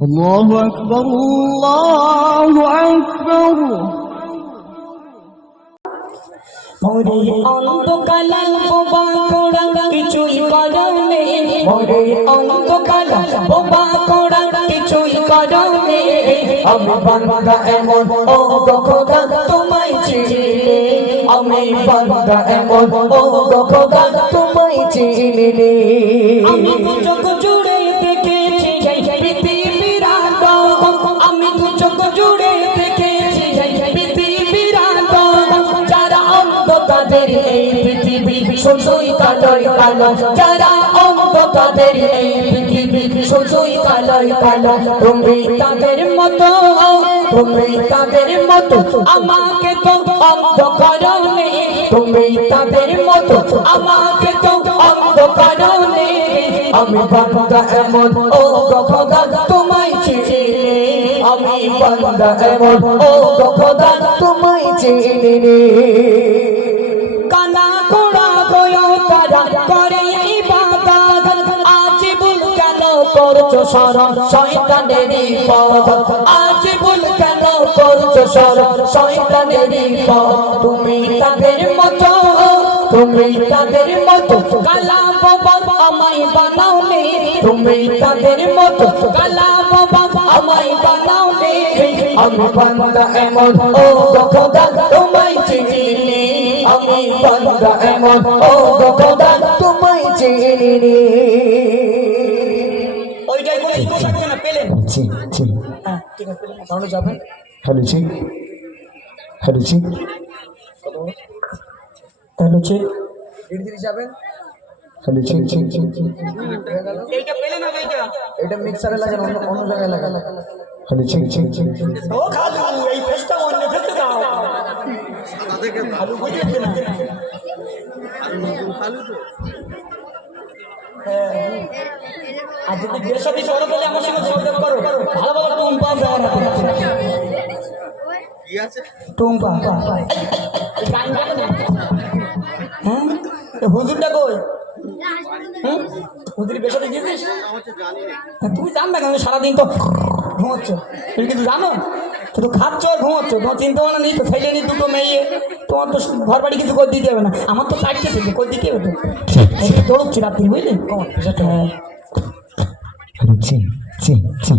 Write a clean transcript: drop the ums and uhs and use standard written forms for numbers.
الله أكبر الله أكبر মোরে অন্ধকাল বোবা কোড়া কিছুই করনে মোরে অন্ধকাল বোবা কোড়া কিছুই করনে আমি বান্দা এমন ও খোদা তোমায় চিনি আমি বান্দা এমন ও খোদা তোমায় চিনি আমি দু চোখ জুড়ে দেখেছি এই পৃথিবীর আলো আমি দু চোখ জুড়ে দেখেছি এই পৃথিবীর আলো যারা তাদের এই পৃথিবী শুধুই কালোই কালো যারা অন্ধ তাদের এই পৃথিবী শুধুই কালোই কালো তুমি তাদের মতো আমাকে তো অন্ধ করোনি তুমি তাদের মতো আমাকে তো অন্ধ করোনি আমি বান্দা এমন ও খোদা তোমায় চিনি আমি বান্দা এমন ও খোদা তোমায় চিনি কানা কোড়া গয়ো তারা করে ইবাদত আজ ভুল কেন করছো শরম শয়তানেরই পথ আজ ভুল কেন করছো শরম শয়তানেরই পথ তুমি তাদের মতো কালা বাবা আমায় বানাওনি তুমি তাদের মতো কালা বাবা আমায় বানাওনি আমি বান্দা এমন ও খোদা তোমায় চিনি আমি বান্দা এমন ও খোদা তোমায় চিনি ওইটাই বলে ইকো থাকবে না পেলেন জি জি হ্যাঁ ঠিক আছে পেলেন তাহলে যাবেন হ্যালো জি হ্যালো জি ধীরে যাবেন হ্যালো জি জি জি এইটা পেলেন না এইটা এটা মিক্সারে লাগান অন্য জায়গায় লাগান হ্যালো জি জি জি ও খালু এই ফেসটা অন্য ফেসে দাও খালু বুঝতে না খালু তো আর যদি বেশি বড় বলে আমার সঙ্গে যোগাযোগ করো ভালো ভালো টুম্পা যায় না কি আছে টুম্পা হ্যাঁ হুজুরটা কই হুজুরি বেশি গেছিস তুমি জান না কেন সারাদিন তো ঘুমোচ্ছ তুমি কিন্তু জানো তো খাচ্ছ আর ঘুমোচ্ছ তোমার চিন্তা ভাবনা নেই তো ছেলে নেই দুটো মেয়ে তোমার তো ঘর বাড়ি কিছু করে দিতে হবে না আমার তো চারটে ছেলে করে দিতে হবে তো দৌড়চ্ছি রাত্রি বুঝলি হ্যাঁ হ্যালো জি জি জি